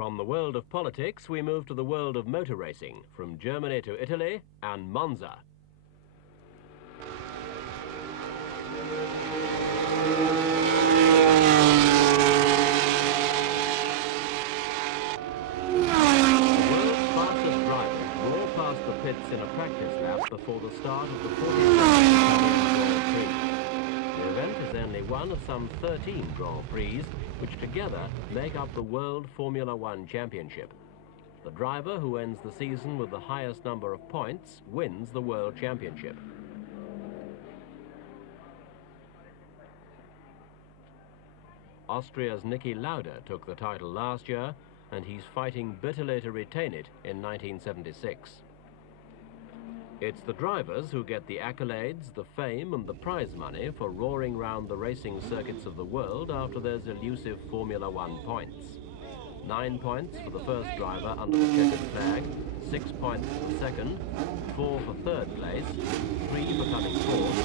From the world of politics, we move to the world of motor racing, from Germany to Italy and Monza. In a practice lap before the start of the 40th Grand Prix. The event is only one of some 13 Grand Prix, which together make up the World Formula One Championship. The driver who ends the season with the highest number of points wins the World Championship. Austria's Niki Lauda took the title last year, and he's fighting bitterly to retain it in 1976. It's the drivers who get the accolades, the fame and the prize money for roaring round the racing circuits of the world after those elusive Formula One points. 9 points for the first driver under the checkered flag, 6 points for the second, 4 for third place, 3 for coming fourth,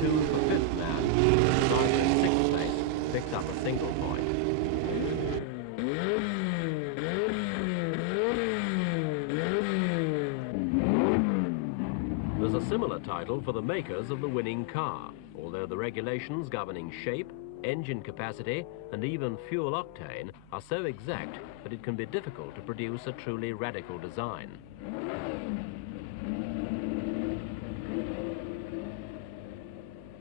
2 for fifth man, and the driver in sixth place picked up a single point. There's a similar title for the makers of the winning car, although the regulations governing shape, engine capacity and even fuel octane are so exact that it can be difficult to produce a truly radical design.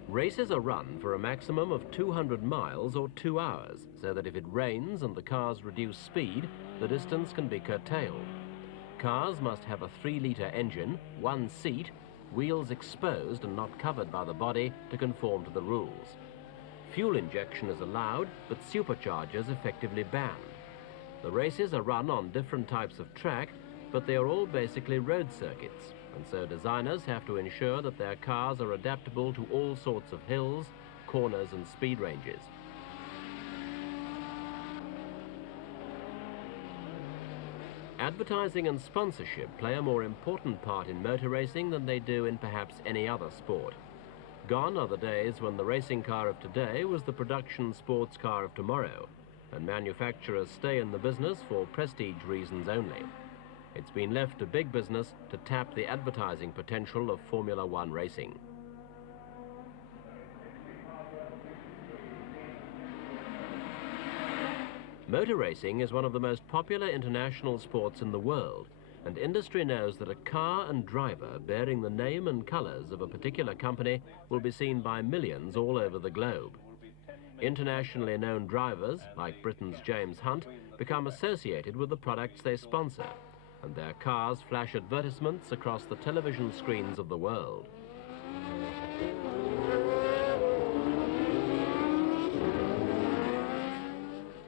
Races are run for a maximum of 200 miles or 2 hours, so that if it rains and the cars reduce speed, the distance can be curtailed. Cars must have a 3-litre engine, 1 seat, wheels exposed and not covered by the body to conform to the rules. Fuel injection is allowed, but superchargers effectively banned. The races are run on different types of track, but they are all basically road circuits, and so designers have to ensure that their cars are adaptable to all sorts of hills, corners and speed ranges. Advertising and sponsorship play a more important part in motor racing than they do in perhaps any other sport. Gone are the days when the racing car of today was the production sports car of tomorrow, and manufacturers stay in the business for prestige reasons only. It's been left to big business to tap the advertising potential of Formula One racing. Motor racing is one of the most popular international sports in the world, and industry knows that a car and driver bearing the name and colours of a particular company will be seen by millions all over the globe. Internationally known drivers, like Britain's James Hunt, become associated with the products they sponsor, and their cars flash advertisements across the television screens of the world.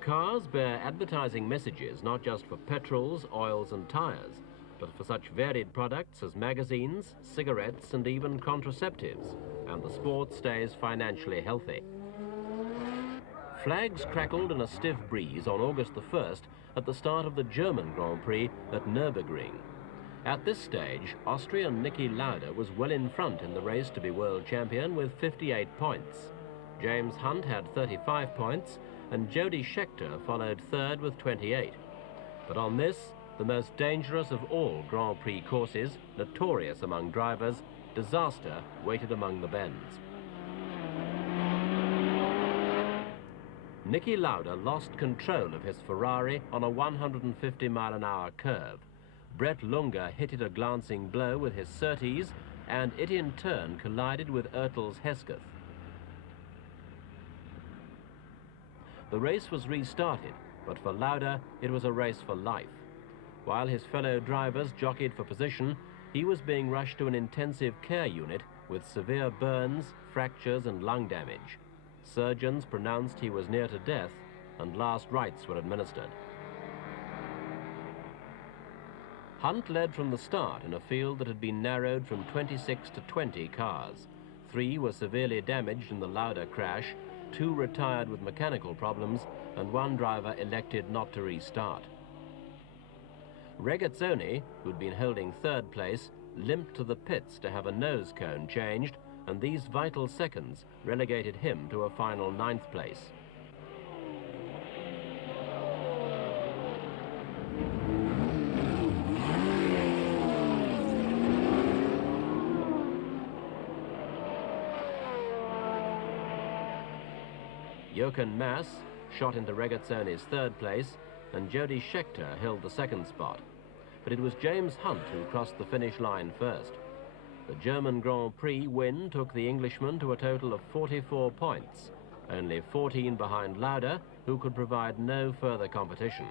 Cars bear advertising messages not just for petrols, oils and tyres, but for such varied products as magazines, cigarettes and even contraceptives, and the sport stays financially healthy. Flags crackled in a stiff breeze on August the 1st at the start of the German Grand Prix at Nürburgring. At this stage, Austrian Niki Lauda was well in front in the race to be world champion with 58 points. James Hunt had 35 points, and Jody Scheckter followed third with 28. But on this, the most dangerous of all Grand Prix courses, notorious among drivers, disaster waited among the bends. Niki Lauda lost control of his Ferrari on a 150-mile-an-hour curve. Brett Lunger hit it a glancing blow with his Surtees, and it in turn collided with Oettls' Hesketh. The race was restarted, but for Lauda, it was a race for life. While his fellow drivers jockeyed for position, he was being rushed to an intensive care unit with severe burns, fractures and lung damage. Surgeons pronounced he was near to death, and last rites were administered. Hunt led from the start in a field that had been narrowed from 26 to 20 cars. 3 were severely damaged in the Lauda crash, 2 retired with mechanical problems, and 1 driver elected not to restart. Regazzoni, who'd been holding third place, limped to the pits to have a nose cone changed, and these vital seconds relegated him to a final 9th place. Jochen Mass shot into Regazzoni's third place, and Jody Scheckter held the second spot. But it was James Hunt who crossed the finish line first. The German Grand Prix win took the Englishman to a total of 44 points, only 14 behind Lauda, who could provide no further competition.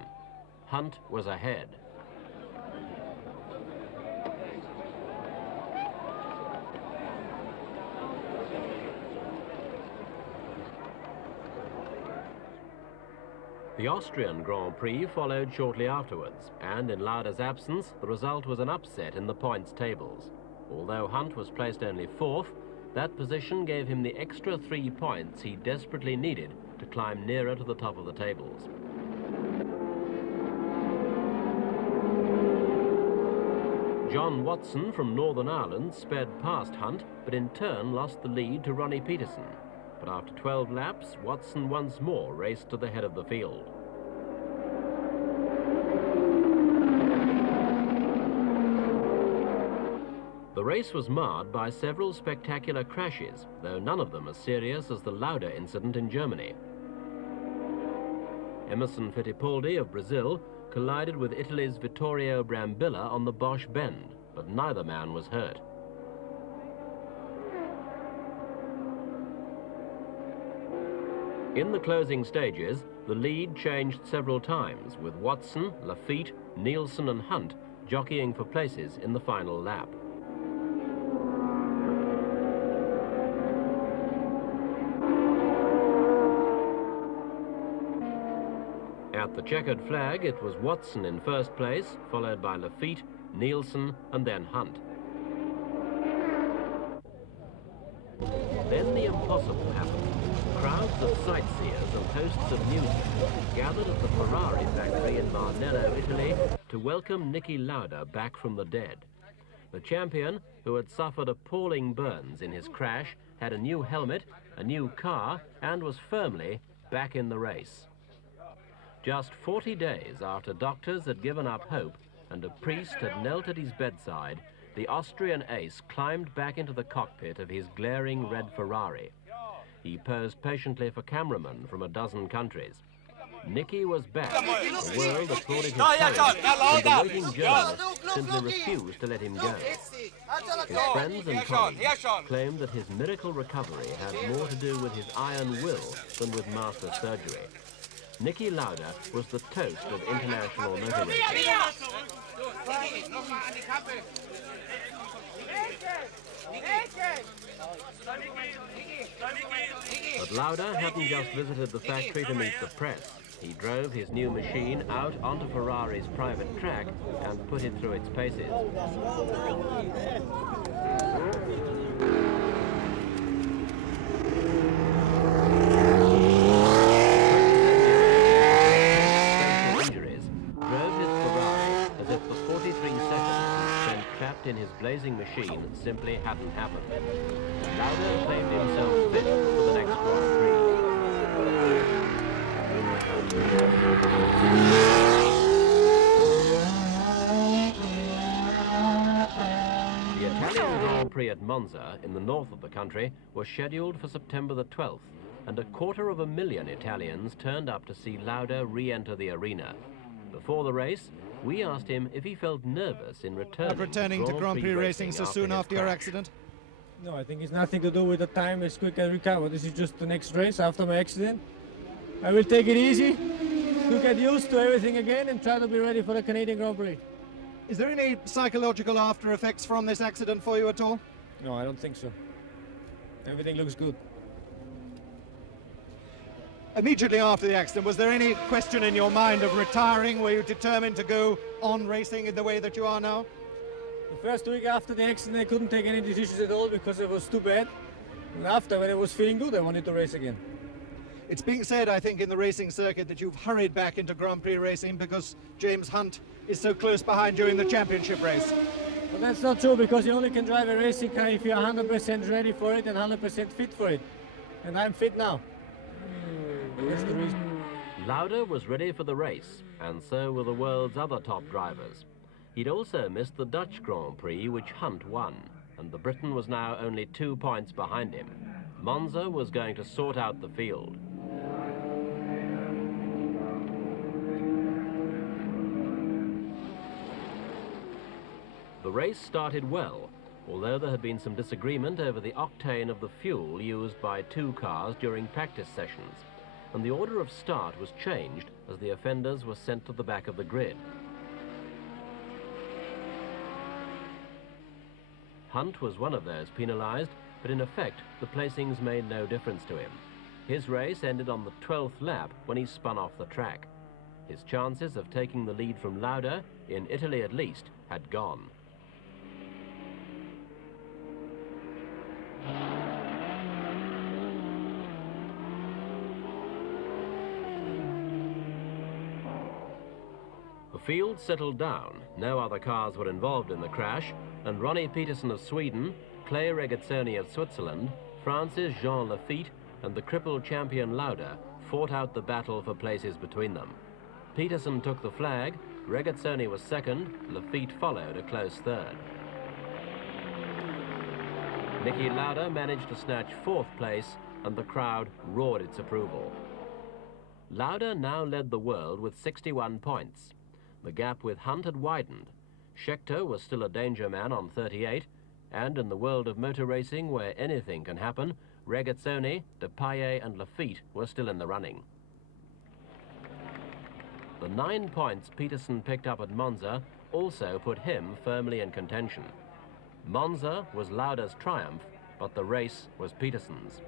Hunt was ahead. The Austrian Grand Prix followed shortly afterwards, and in Lauda'S absence, the result was an upset in the points tables. Although Hunt was placed only fourth, that position gave him the extra 3 points he desperately needed to climb nearer to the top of the tables. John Watson from Northern Ireland sped past Hunt, but in turn lost the lead to Ronnie Peterson. But after 12 laps, Watson once more raced to the head of the field. The race was marred by several spectacular crashes, though none of them as serious as the Lauda incident in Germany. Emerson Fittipaldi of Brazil collided with Italy's Vittorio Brambilla on the Bosch Bend, but neither man was hurt. In the closing stages, the lead changed several times, with Watson, Lafitte, Nielsen and Hunt jockeying for places in the final lap. At the checkered flag, it was Watson in first place, followed by Lafitte, Nielsen and then Hunt. Then the impossible happened. Crowds of sightseers and hosts of newsmen gathered at the Ferrari factory in Maranello, Italy, to welcome Niki Lauda back from the dead. The champion, who had suffered appalling burns in his crash, had a new helmet, a new car, and was firmly back in the race. Just 40 days after doctors had given up hope and a priest had knelt at his bedside, the Austrian ace climbed back into the cockpit of his glaring red Ferrari. He posed patiently for cameramen from a dozen countries. Niki was back, the world applauded his courage, and the waiting journalists simply refused to let him go. His friends and colleagues claimed that his miracle recovery had more to do with his iron will than with master surgery. Niki Lauda was the toast of international motor racing. But Lauda hadn't just visited the factory to meet the press. He drove his new machine out onto Ferrari's private track and put it through its paces. In his blazing machine simply hadn't happened. Lauda claimed himself fit for the next Grand Prix. The Italian Grand Prix at Monza in the north of the country was scheduled for September the 12th, and 250,000 Italians turned up to see Lauda re-enter the arena. Before the race, we asked him if he felt nervous in returning to Grand Prix racing so soon after your accident. No, I think it's nothing to do with the time as quick as recover. This is just the next race after my accident. I will take it easy, to get used to everything again and try to be ready for the Canadian Grand Prix. Is there any psychological after effects from this accident for you at all? No, I don't think so. Everything looks good. Immediately after the accident, was there any question in your mind of retiring? Were you determined to go on racing in the way that you are now? The first week after the accident, I couldn't take any decisions at all because it was too bad. And after, when I was feeling good, I wanted to race again. It's being said, I think, in the racing circuit that you've hurried back into Grand Prix racing because James Hunt is so close behind you in the championship race. But that's not true, because you only can drive a racing car if you're 100% ready for it and 100% fit for it. And I'm fit now. That's the reason. Lauda was ready for the race, and so were the world's other top drivers. He'd also missed the Dutch Grand Prix, which Hunt won, and the Briton was now only 2 points behind him. Monza was going to sort out the field. The race started well, although there had been some disagreement over the octane of the fuel used by two cars during practice sessions, and the order of start was changed as the offenders were sent to the back of the grid. Hunt was one of those penalised, but in effect the placings made no difference to him. His race ended on the 12th lap when he spun off the track. His chances of taking the lead from Lauda, in Italy at least, had gone. The field settled down, no other cars were involved in the crash, and Ronnie Peterson of Sweden, Clay Regazzoni of Switzerland, France's Jean Lafitte and the crippled champion Lauda fought out the battle for places between them. Peterson took the flag, Regazzoni was second, Lafitte followed a close third. Niki Lauda managed to snatch fourth place and the crowd roared its approval. Lauda now led the world with 61 points. The gap with Hunt had widened. Scheckter was still a danger man on 38, and in the world of motor racing where anything can happen, Regazzoni, De Paille and Lafitte were still in the running. The 9 points Peterson picked up at Monza also put him firmly in contention. Monza was Lauda's triumph, but the race was Peterson's.